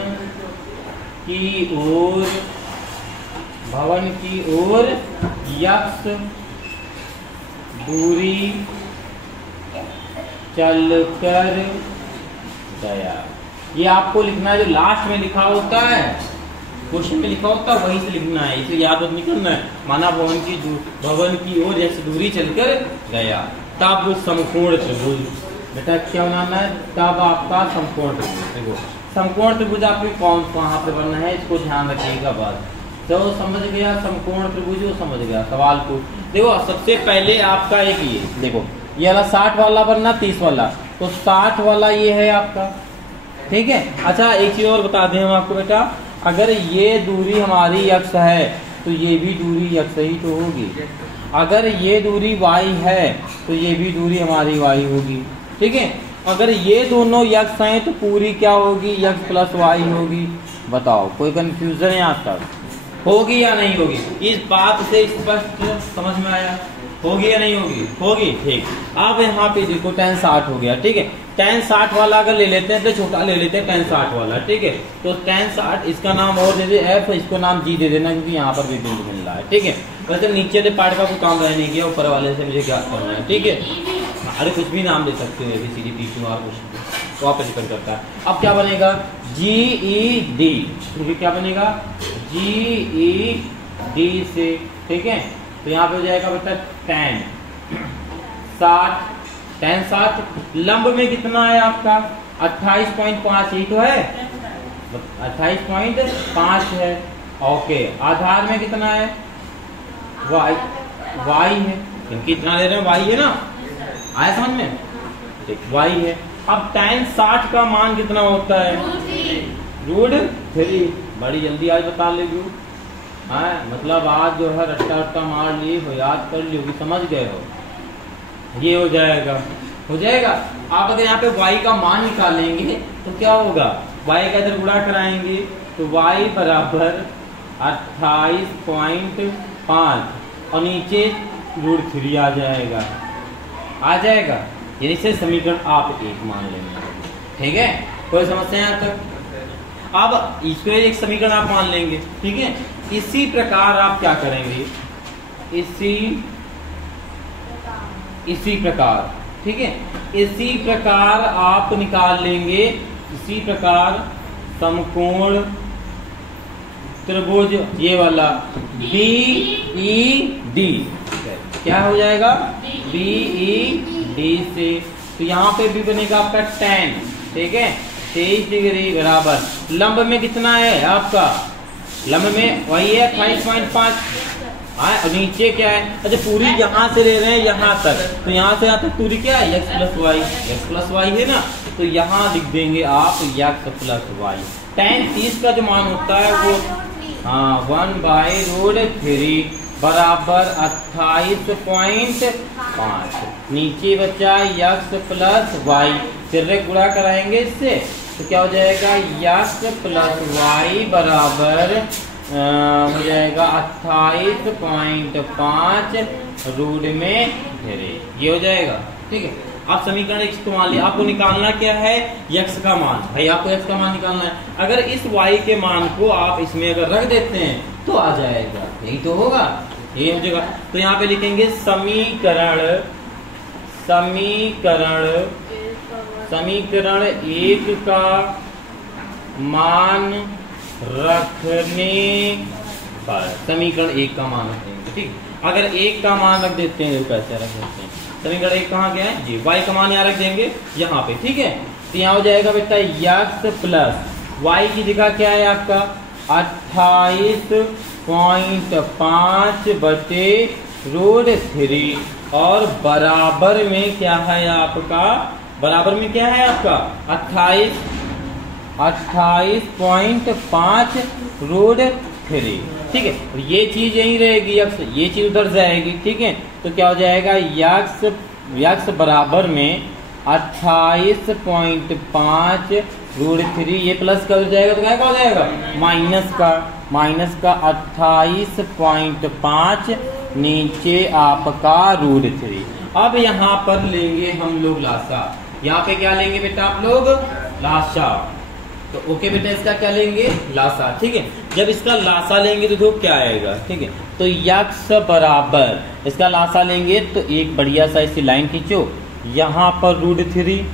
की ओर यक्स दूरी चलकर गया। ये आपको लिखना है, जो लास्ट में लिखा होता है, क्वेश्चन में लिखा होता है वहीं से लिखना है, इसे याद नहीं करना है। माना भवन की ओर यक्स दूरी चलकर गया, तब समकोण त्रिभुज, बेटा क्या बनाना है, तब आपका समकोण त्रिभुज। देखो समकोण त्रिभुज आपके कहाँ पे बनना है, इसको ध्यान रखिएगा बस। तो समझ गया समकोण त्रिभुज, वो समझ गया सवाल को। देखो सबसे पहले आपका एक ये देखो, ये वाला 60 वाला बनना, 30 वाला, तो 60 वाला ये है आपका, ठीक है। अच्छा एक चीज और बता दें हम आपको बेटा, अगर ये दूरी हमारी x है तो ये भी दूरी x ही तो होगी, अगर ये दूरी y है तो ये भी दूरी हमारी y होगी, ठीक है। अगर ये दोनों x हैं तो पूरी क्या होगी, x प्लस y होगी। बताओ कोई कंफ्यूजन यहाँ तक होगी या नहीं होगी, इस बात से स्पष्ट समझ में आया, होगी या नहीं होगी, होगी, ठीक। अब यहाँ पे देखो tan 60 हो गया, ठीक है। tan 60 वाला अगर ले लेते हैं तो छोटा ले लेते हैं tan 60 वाला, ठीक है। तो tan 60 इसका नाम और दे दे f, इसको नाम g दे देना, क्योंकि यहाँ पर भी बिंदु मिल रहा है, ठीक है। वैसे नीचे वाले पार्ट का कोई काम रह नहीं गया, ऊपर वाले से मुझे ज्ञात करना है, ठीक है। अरे कुछ भी नाम दे सकते हो, ABCD P2R कुछ भी, तो आप डिपेंड करता है। अब क्या बनेगा GED, ठीक है क्या बनेगा GED से, ठीक है। तो यहाँ पे हो जाएगा बेटा 10 60, 10 60 लंब में कितना है आपका 28.5, यही तो है 28.5 है। ओके आधार में कितना है y है, क्योंकि इतना ले रहे हैं y है ना, आया समझ में, ठीक y है। अब tan 60 का मान कितना होता है √3, बड़ी जल्दी आज बता लेगी, हाँ मतलब आज जो है रट्टा मार ली हो, याद कर ली होगी, समझ गए हो, ये हो जाएगा। आप अगर यहाँ पे y का मान निकालेंगे तो क्या होगा, y का इधर गुणा कराएंगे तो y बराबर 28.5 और नीचे √3 आ जाएगा, यानी से समीकरण आप एक मान लेंगे, ठीक है। कोई समस्या यहाँ तक। अब इसको एक समीकरण आप मान लेंगे, ठीक है। इसी प्रकार आप क्या करेंगे, इसी प्रकार, ठीक है, इसी प्रकार आप निकाल लेंगे, इसी प्रकार समकोण त्रिभुज ये वाला BED, क्या हो जाएगा BED से, तो यहाँ पे भी बनेगा आपका 10, ठीक है 23 डिग्री बराबर, लंब में कितना है आपका, लंब में वही है 28.5, और नीचे क्या है, अच्छा पूरी यहाँ से ले रहे हैं यहाँ तक, तो यहाँ से यहाँ तक पूरी क्या है x प्लस वाई है ना, तो यहाँ लिख देंगे आप x प्लस वाई। tan 30 का जो मान होता है वो 1/√3 बराबर 28.5, नीचे बचा x प्लस वाई, फिर गुणा कराएंगे इससे तो क्या हो जाएगा x प्लस वाई बराबर हो जाएगा 28.5 √3, ये हो जाएगा, ठीक है। आप समीकरण x को मान लिया, आपको निकालना क्या है x का मान, भाई आपको x का मान निकालना है। अगर इस y के मान को आप इसमें अगर रख देते हैं तो आ जाएगा, यही तो होगा, ये हो जाएगा। तो यहाँ पे लिखेंगे समीकरण 1 का मान रखने पर, समीकरण 1 का मान रख देंगे, ठीक। अगर 1 का मान रख देते हैं तो कैसे रख देते हैं, समीकरण 1 कहाँ गया है जी, y का मान यहाँ रख देंगे यहाँ पे, ठीक है। तो यहाँ हो जाएगा बेटा x प्लस y की जगह क्या है आपका 28.5/√3 और बराबर में क्या है आपका, 28.5√3, ठीक है। और ये चीज यही रहेगी, ये चीज उधर जाएगी, ठीक है। तो क्या हो जाएगा x बराबर में 28.5√3, ये प्लस का हो जाएगा तो क्या हो जाएगा माइनस का 28.5 नीचे आपका √3। अब यहाँ पर लेंगे हम लोग लासा, यहाँ पे क्या लेंगे बेटा आप लोग लासा, तो ओके बेटा इसका क्या लेंगे लासा, ठीक है। जब इसका लासा लेंगे तो देखो क्या आएगा, ठीक है। तो x बराबर इसका लासा लेंगे तो एक बढ़िया सा इसी लाइन खींचो, यहाँ पर √3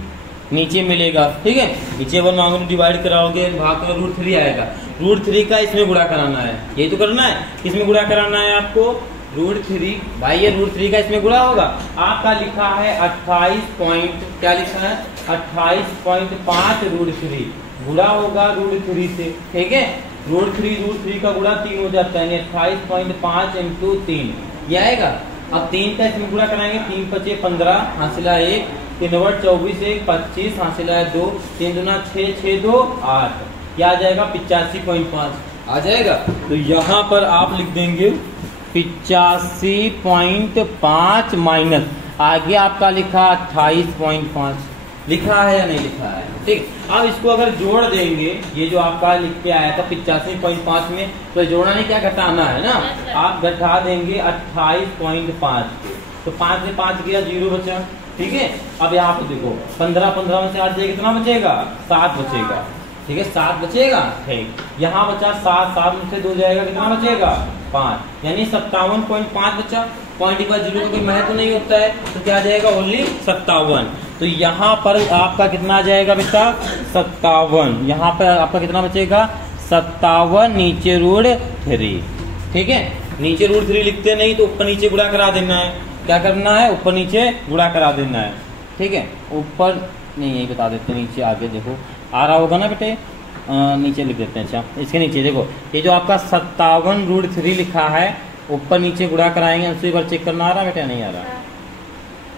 नीचे मिलेगा, ठीक है। नीचे वन मांगो डिवाइड कराओगे भाग का √3 आएगा, √3 का इसमें गुणा कराना है, यही तो करना है, किसमें गुणा कराना है आपको √3, भाई ये √3 का इसमें गुणा होगा। आपका लिखा है 28.5 गुणा होगा √3 से, ठीक है। √3 का गुणा 3 हो जाता है, 28.5 × 3 ये आएगा। अब 3 का इसमें गुणा कराएंगे, 3 × 5 = 15, हासिला 1, 3 × 24 1 25, हासिला 2, 3 × 6 6 2 8, क्या आ जाएगा 85.5 आ जाएगा। तो यहाँ पर आप लिख देंगे 85.5 माइनस आगे आपका लिखा 28.5, लिखा है या नहीं लिखा है, ठीक। अब इसको अगर जोड़ देंगे, ये जो आपका लिख के आया था 85.5 में, तो जोड़ना नहीं क्या घटाना है ना, आप घटा देंगे 28.5 तो 5 से 5 गया 0 बचा, ठीक है। अब यहाँ पे देखो 15 में से 8 जाएगा कितना बचेगा 7 बचेगा, ठीक है 7 बचेगा। ठीक, यहाँ बचा 7, 7 में से 2 जाएगा, कितना बचेगा 5, यानी 57.5 बचा। पॉइंट के बाद 0 का कोई महत्व नहीं होता है, तो क्या आ जाएगा ओनली 57। तो यहाँ पर आपका कितना आ जाएगा बेटा 57। यहाँ पर आपका कितना बचेगा 57, नीचे रूट 3। ठीक है, नीचे रूट 3 लिखते नहीं तो ऊपर नीचे गुणा करा देना है। क्या करना है, ऊपर नीचे गुणा करा देना है। ठीक है, ऊपर नहीं, यही बता देते हैं, नीचे आगे देखो आ रहा होगा ना बेटे, नीचे लिख देते हैं। अच्छा, इसके नीचे देखो, ये जो आपका 57√3 लिखा है, ऊपर नीचे गुणा कराएंगे। उसी पर चेक करना आ रहा बेटा, नहीं आ रहा,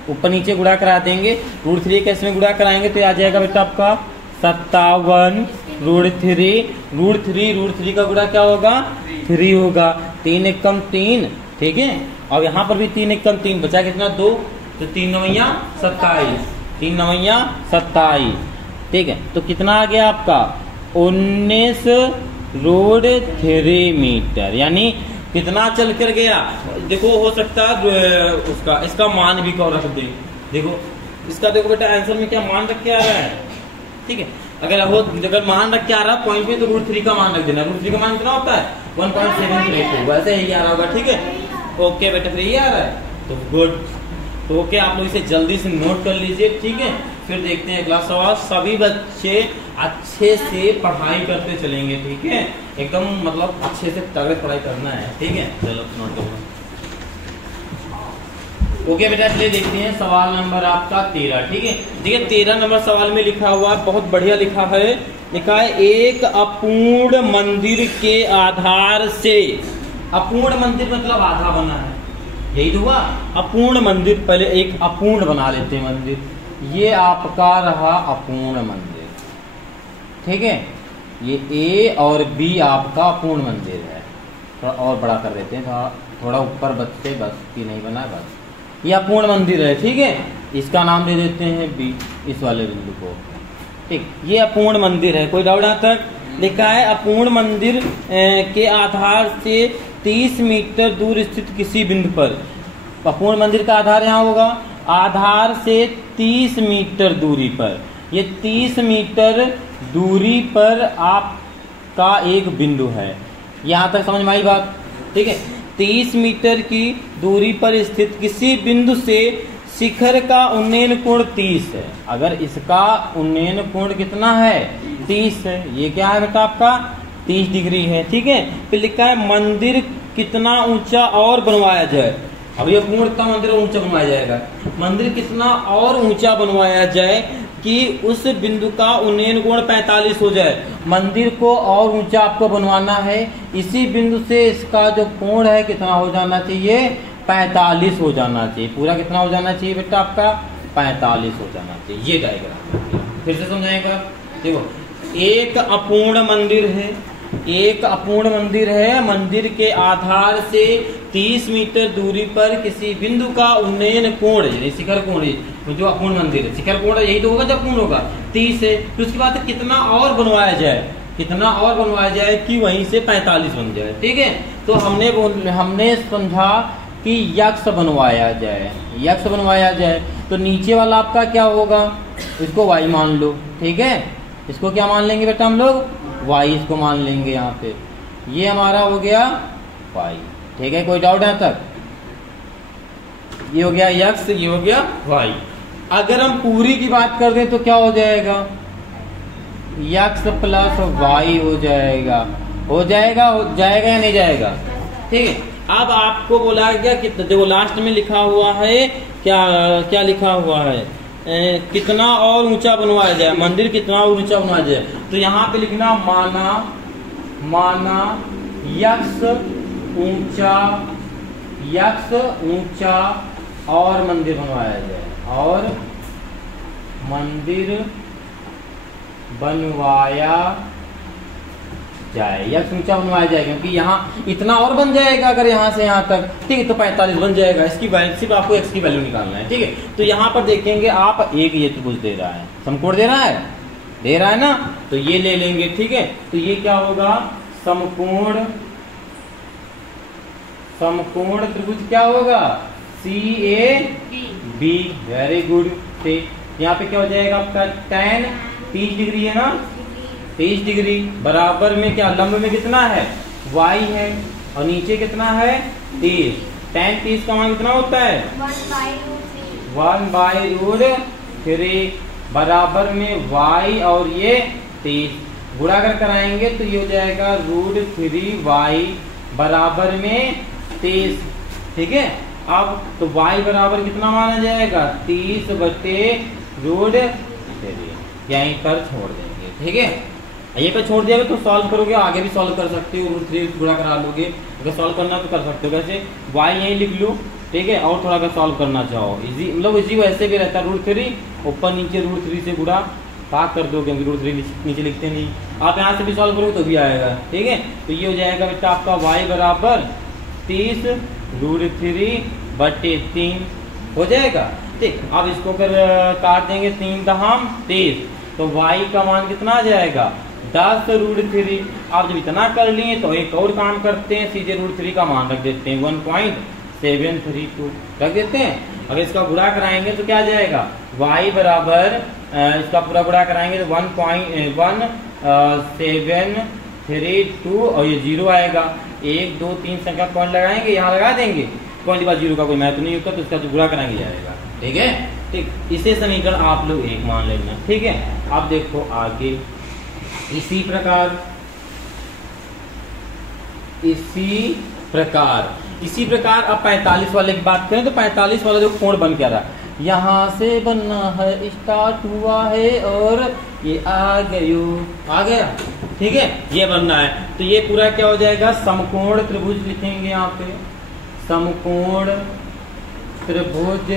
ऊपर नीचे गुणा करा देंगे। √3 कैसे में गुणा कराएंगे तो आ जाएगा बेटा आपका 57√3। √3 का गुणा क्या होगा 3 होगा। 3 एकम 3। ठीक है, और यहाँ पर भी 3 एकम 3 बचा कितना 2, तो 3 9 27, 3 9 27। ठीक है, तो कितना आ गया आपका 19√3 मीटर, यानी कितना चल कर गया। देखो हो सकता है उसका इसका मान भी कौन रख दे। देखो इसका देखो बेटा आंसर में क्या मान रख के आ रहा है। ठीक है, अगर मान रख के आ रहा है पॉइंट में तो √3 का मान रख देना। √3 का मान कितना होता है 1.732, वैसे यही आ रहा होगा। ठीक है, ओके बेटा, फिर ये आ रहा है तो गुड। तो ओके, आप लोग इसे जल्दी से नोट कर लीजिए। ठीक है, फिर देखते हैं अगला सवाल। सभी बच्चे अच्छे से पढ़ाई करते चलेंगे। ठीक है, एकदम मतलब अच्छे से तगड़े पढ़ाई करना है। ठीक है, चलो नोट करो। ओके बेटा, चलिए देखते हैं सवाल नंबर आपका 13। ठीक है, देखिए 13 नंबर सवाल में लिखा हुआ बहुत बढ़िया लिखा है। लिखा है एक अपूर्ण मंदिर के आधार से, अपूर्ण मंदिर मतलब आधा बना है, यही तो हुआ अपूर्ण मंदिर। पहले एक अपूर्ण बना लेते हैं मंदिर। ये आपका रहा अपूर्ण मंदिर। ठीक है, ये ए और बी आपका अपूर्ण मंदिर है। थोड़ा और बड़ा कर देते हैं, थोड़ा ऊपर बचते बस कि नहीं बना बस। ये अपूर्ण मंदिर है। ठीक है, इसका नाम दे देते हैं बी, इस वाले बिंदु को। ठीक, ये अपूर्ण मंदिर है, कोई डाउट यहाँ तक। लिखा है अपूर्ण मंदिर के आधार से 30 मीटर दूर स्थित किसी बिंदु पर। अपूर्ण मंदिर का आधार यहाँ होगा, आधार से 30 मीटर दूरी पर, ये 30 मीटर दूरी पर आपका एक बिंदु है। यहाँ तक समझ में आई बात। ठीक है, 30 मीटर की दूरी पर स्थित किसी बिंदु से शिखर का उन्नयन कोण 30 है। अगर इसका उन्नयन कोण कितना है 30 है, ये क्या है बेटा आपका 30 डिग्री है। ठीक है, फिर लिखा है मंदिर कितना ऊंचा और बनवाया जाए। अब ये पूर्णतः मंदिर ऊंचा बनवाया जाएगा। मंदिर कितना और ऊंचा बनवाया जाए कि उस बिंदु का उन्नयन कोण 45 हो जाए। मंदिर को और ऊंचा आपको बनवाना है, इसी बिंदु से इसका जो कोण है कितना हो जाना चाहिए 45 हो जाना चाहिए। पूरा कितना हो जाना चाहिए बेटा आपका 45 हो जाना चाहिए। ये डायग्राम फिर से समझाएगा। देखो एक अपूर्ण मंदिर है, एक अपूर्ण मंदिर है, मंदिर के आधार से 30 मीटर दूरी पर किसी बिंदु का उन्नयन कोण यानी शिखर कोण, जो अपूर्ण मंदिर है शिखर कोण यही तो होगा जब पूर्ण होगा 30 है। फिर उसके बाद कितना और बनवाया जाए, कितना और बनवाया जाए कि वहीं से 45 बन जाए। ठीक है, तो हमने समझा कि यक्ष बनवाया जाए, यक्ष बनवाया जाए। तो नीचे वाला आपका क्या होगा, इसको y मान लो। ठीक है, इसको क्या मान लेंगे बेटा हम लोग y, इसको मान लेंगे यहाँ पे। ये हमारा हो गया y। ठीक है, कोई डाउट यहाँ तक। ये हो गया यक्ष, ये हो गया y। अगर हम पूरी की बात कर दें तो क्या हो जाएगा यक्ष प्लस y हो जाएगा, हो जाएगा, हो जाएगा या नहीं जाएगा। ठीक है, अब आपको बोला गया कि देखो लास्ट में लिखा हुआ है क्या, क्या लिखा हुआ है कितना और ऊंचा बनवाया जाए, मंदिर कितना और ऊंचा बनवाया जाए। तो यहाँ पे लिखना माना यक्ष ऊंचा, यक्ष ऊंचा और मंदिर बनवाया जाए, और मंदिर बनवाया जाए, यक्ष ऊंचा बनवाया जाए, क्योंकि यहाँ इतना और बन जाएगा अगर यहाँ से यहाँ तक। ठीक है, तो 45 बन जाएगा। इसकी वैल्यू सिर्फ आपको x की वैल्यू निकालना है। ठीक है, तो यहाँ पर देखेंगे आप एक ये तो कुछ दे रहा है, समकोण दे रहा है ना, तो ये ले लेंगे। ठीक है, तो ये क्या होगा समकोण, समकोण त्रिभुज क्या होगा CAB। Very good. ठीक, यहाँ पे क्या हो जाएगा आपका tan 30 डिग्री है ना, 23 डिग्री बराबर में क्या लंब में कितना है y है और नीचे कितना है 30। tan 30 का मान कितना होता है 1/√3 बराबर में y और ये 30 गुणा कर कराएंगे तो ये हो जाएगा √3y बराबर में 30। ठीक है, अब तो y बराबर कितना माना जाएगा 30/√3 यहीं पर छोड़ देंगे। ठीक है, यहीं पर छोड़ दिया तो सॉल्व करोगे आगे भी सॉल्व कर सकते हो, √3 गुणा करा लोगे। अगर सॉल्व करना तो कर सकते हो, वैसे y यहीं लिख लो। ठीक है, और थोड़ा अगर सॉल्व करना चाहो इजी मतलब इजी वैसे भी रहता है √3 ऊपर नीचे √3 से गुणा भाग कर दो क्योंकि √3 नीचे लिखते नहीं। आप यहाँ से भी सॉल्व करोगे तो भी आएगा। ठीक है, तो ये हो जाएगा बेटा आपका y बराबर 30√3/3 हो जाएगा। ठीक, अब इसको कर काट देंगे 3 दहाम 30 तो y का मान कितना आ जाएगा 10√3। आप जब इतना कर लिए तो एक और काम करते हैं, सीधे √3 का मान रख देते हैं 1.732 रख देते हैं। अगर इसका गुणा कराएंगे तो क्या आ जाएगा y बराबर इसका पूरा गुणा कराएंगे तो 1.1732 और ये 0 आएगा। 1 2 3 संख्या पॉइंट लगाएंगे, यहाँ लगा देंगे पॉइंट के बाद 0 का कोई महत्व नहीं होता तो इसका जो गुणा कराएंगे जाएगा। ठीक है, ठीक, इसे समीकरण आप लोग 1 मान लेना। ठीक है, अब देखो आगे इसी प्रकार अब 45 वाले की बात करें तो 45 वाला जो कोण बन क्या रहा, यहाँ से बनना है, स्टार्ट हुआ है और ये आ गया। ठीक है, ये बनना है तो ये पूरा क्या हो जाएगा समकोण त्रिभुज लिखेंगे यहाँ पे, समकोण त्रिभुज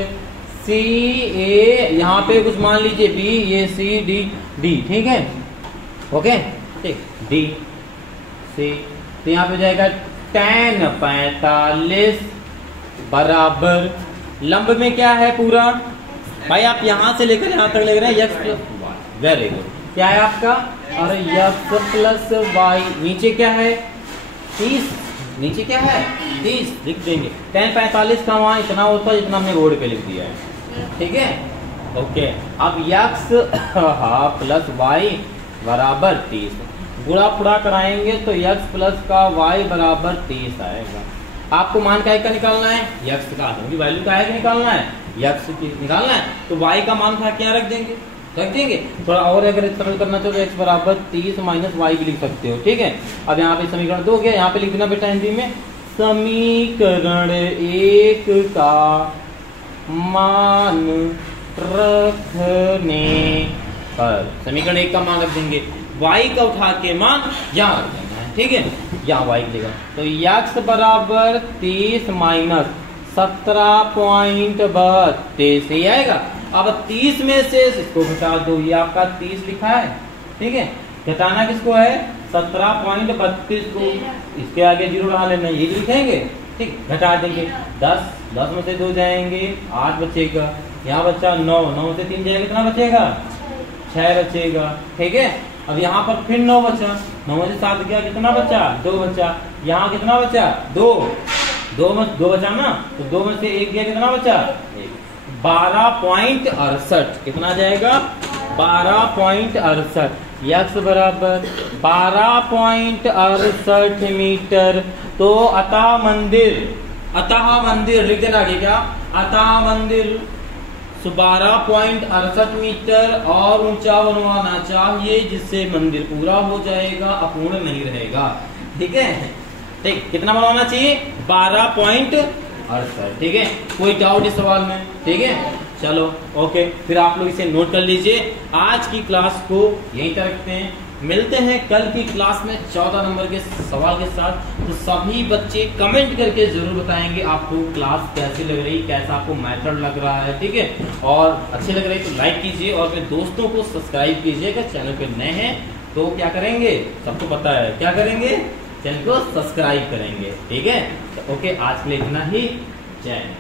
CA, यहाँ पे कुछ मान लीजिए B, ये CD। ठीक है, ओके, ठीक, D C तो यहाँ पे जाएगा tan 45 बराबर लंब में क्या है पूरा भाई, आप यहाँ से लेकर यहाँ तक ले रहे हैं x + वेरी गुड, क्या है आपका और x + y, नीचे क्या है 30, नीचे क्या है 30 लिख देंगे। tan 45 का वहाँ इतना होता है जितना हमने बोर्ड पे लिख दिया है। ठीक है, ओके, अब x + y बराबर 30 गुणा फुड़ा कराएंगे तो x + का y बराबर 30 आएगा। आपको मान का निकालना है, x का वैल्यू का निकालना है, x की निकालना है तो y का मान क्या रख देंगे थोड़ा और अगर सरल करना चाहो तो x बराबर 30 - y भी लिख सकते हो। ठीक है, अब यहाँ पे समीकरण 2 गया, यहाँ पे लिख देना बेटा हिंदी में समीकरण 1 का मान रखने पर, समीकरण 1 का मान रख देंगे, y का उठा के मान यहाँ रख देना है। ठीक है, यहाँ y देगा तो x बराबर 30 - 17.32 ही आएगा। अब 30 में से इसको घटा दो, ये आपका 30 लिखा है। ठीक है, घटाना किसको है 17.32 को, इसके आगे 0 लगा लेना, ये लिखेंगे। ठीक, घटा देंगे 10 में से 2 जाएंगे 8 बचेगा, यहाँ बचा 9 से 3 जाएगा कितना बचेगा 6 बचेगा। ठीक है, अब यहाँ पर फिर 9 बचा, 9 में से 7 गया कितना बचा 2 बचा, यहाँ कितना बचा 2 बचा ना, तो 2 में से 1 गया कितना बचा 12.68 कितना जाएगा 12.68, x बराबर 12.68 मीटर। तो अतः मंदिर लिख देना आगे क्या, अतः मंदिर 12.68 मीटर और ऊंचा बनवाना चाहिए जिससे मंदिर पूरा हो जाएगा, अपूर्ण नहीं रहेगा। ठीक है, ठीक, कितना बनवाना चाहिए 12.68। ठीक है, कोई डाउट इस सवाल में? ठीक है, चलो ओके, फिर आप लोग इसे नोट कर लीजिए। आज की क्लास को यहीं तक रखते हैं, मिलते हैं कल की क्लास में 14 नंबर के सवाल के साथ। तो सभी बच्चे कमेंट करके जरूर बताएंगे आपको क्लास कैसी लग रही, कैसा आपको मेथड लग रहा है। ठीक है, और अच्छी लग रही तो लाइक कीजिए और अपने दोस्तों को सब्सक्राइब कीजिए। अगर चैनल पे नए हैं तो क्या करेंगे, सबको पता है क्या करेंगे, चैनल को सब्सक्राइब करेंगे। ठीक है, तो ओके, आज के लिए इतना ही, जय हिंद।